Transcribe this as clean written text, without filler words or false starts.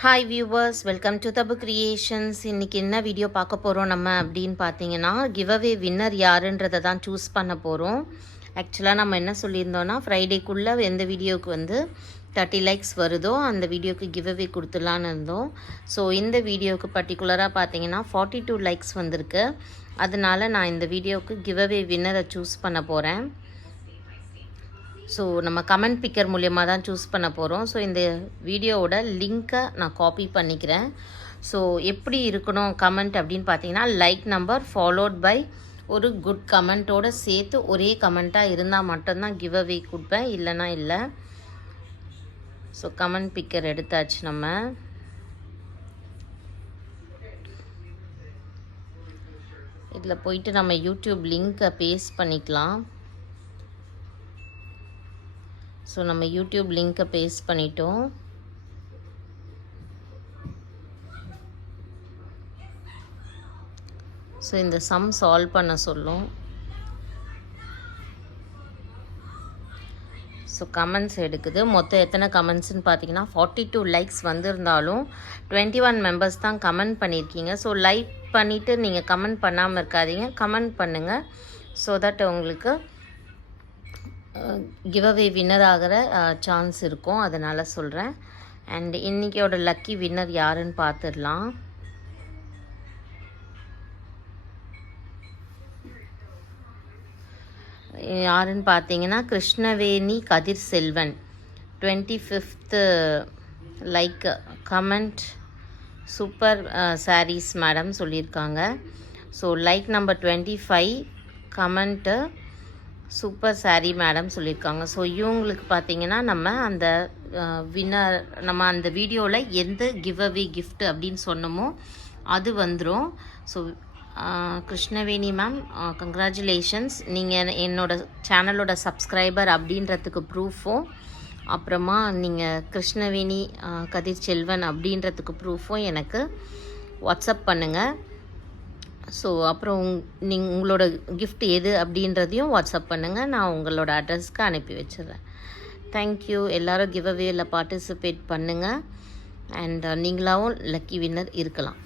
Hi viewers, welcome to tabu creations. இன்றைக்கி என்ன video பார்க்க போகிறோம் நம்ம அப்படின்னு பார்த்தீங்கன்னா, கிவ் அவே வின்னர் யாருன்றதை தான் சூஸ் பண்ண போகிறோம். ஆக்சுவலாக நம்ம என்ன சொல்லியிருந்தோன்னா, ஃப்ரைடேக்குள்ளே எந்த வீடியோவுக்கு 30 லைக்ஸ் வருதோ அந்த வீடியோவுக்கு கிவ் அவே கொடுத்துடலான்னு இருந்தோம். ஸோ இந்த வீடியோவுக்கு பர்டிகுலராக பார்த்தீங்கன்னா 42 லைக்ஸ் வந்திருக்கு. அதனால் நான் இந்த வீடியோவுக்கு கிவ் அவே வின்னரை சூஸ் பண்ண போகிறேன். ஸோ நம்ம கமெண்ட் பிக்கர் மூலியமாக தான் சூஸ் பண்ண போகிறோம். ஸோ இந்த வீடியோவோட லிங்க்கை நான் காப்பி பண்ணிக்கிறேன். ஸோ எப்படி இருக்கணும் கமெண்ட் அப்படின்னு பார்த்தீங்கன்னா, லைக் நம்பர் ஃபாலோட் பை ஒரு குட் கமெண்ட்டோடு சேர்த்து ஒரே கமெண்ட்டாக இருந்தால் மட்டும்தான் கிவ் அவே கொடுப்பேன், இல்லைனா இல்லை. ஸோ கமெண்ட் பிக்கர் எடுத்தாச்சு. நம்ம இதில் போயிட்டு நம்ம யூடியூப் லிங்க்கை பேஸ்ட் பண்ணிக்கலாம். ஸோ நம்ம யூடியூப் லிங்க்கை பேஸ்ட் பண்ணிட்டோம். ஸோ இந்த சம் சால்வ் பண்ண சொல்லும். ஸோ கமெண்ட்ஸ் எடுக்குது. மொத்தம் எத்தனை கமெண்ட்ஸ்னு பார்த்தீங்கன்னா 42 லைக்ஸ் வந்திருந்தாலும் 21 மெம்பர்ஸ் தான் கமெண்ட் பண்ணியிருக்கீங்க. ஸோ லைக் பண்ணிவிட்டு நீங்கள் கமெண்ட் பண்ணாமல் இருக்காதீங்க, கமெண்ட் பண்ணுங்கள். ஸோ தட் உங்களுக்கு கிவ் அவே வின்னர் ஆகிற சான்ஸ் இருக்கும், அதனால் சொல்கிறேன். அண்ட் இன்றைக்கியோட லக்கி வின்னர் யாருன்னு பார்த்துடலாம். யாருன்னு பார்த்தீங்கன்னா, Krishnaveni Kathir Selvan 25th like comment super saris madam சொல்லியிருக்காங்க. So like number 25 comment super sari madam சொல்லியிருக்காங்க. ஸோ இவங்களுக்கு பார்த்தீங்கன்னா நம்ம அந்த வின்னர் நம்ம அந்த வீடியோவில் எந்த கிவ் அவே கிஃப்ட் அப்படின்னு சொன்னோமோ அது வந்துடும். So Krishnaveni ma'am, congratulations. நீங்கள் என்னோடய சேனலோட சப்ஸ்கிரைபர் அப்படின்றதுக்கு ப்ரூஃபும், அப்புறமா நீங்கள் கிருஷ்ணவேணி கதிர் செல்வன் அப்படின்றதுக்கு ப்ரூஃபும் எனக்கு வாட்ஸ்அப் பண்ணுங்கள். ஸோ அப்புறம் உங்களோட கிஃப்ட் எது அப்படின்றதையும் வாட்ஸ்அப் பண்ணுங்கள். நான் உங்களோட அட்ரஸ்க்கு அனுப்பி வச்சிடுறேன். தேங்க்யூ. எல்லோரும் கிவ் அவேயில் பார்ட்டிசிபேட் பண்ணுங்கள். அண்ட் நீங்களாகவும் லக்கி வின்னர் இருக்கலாம்.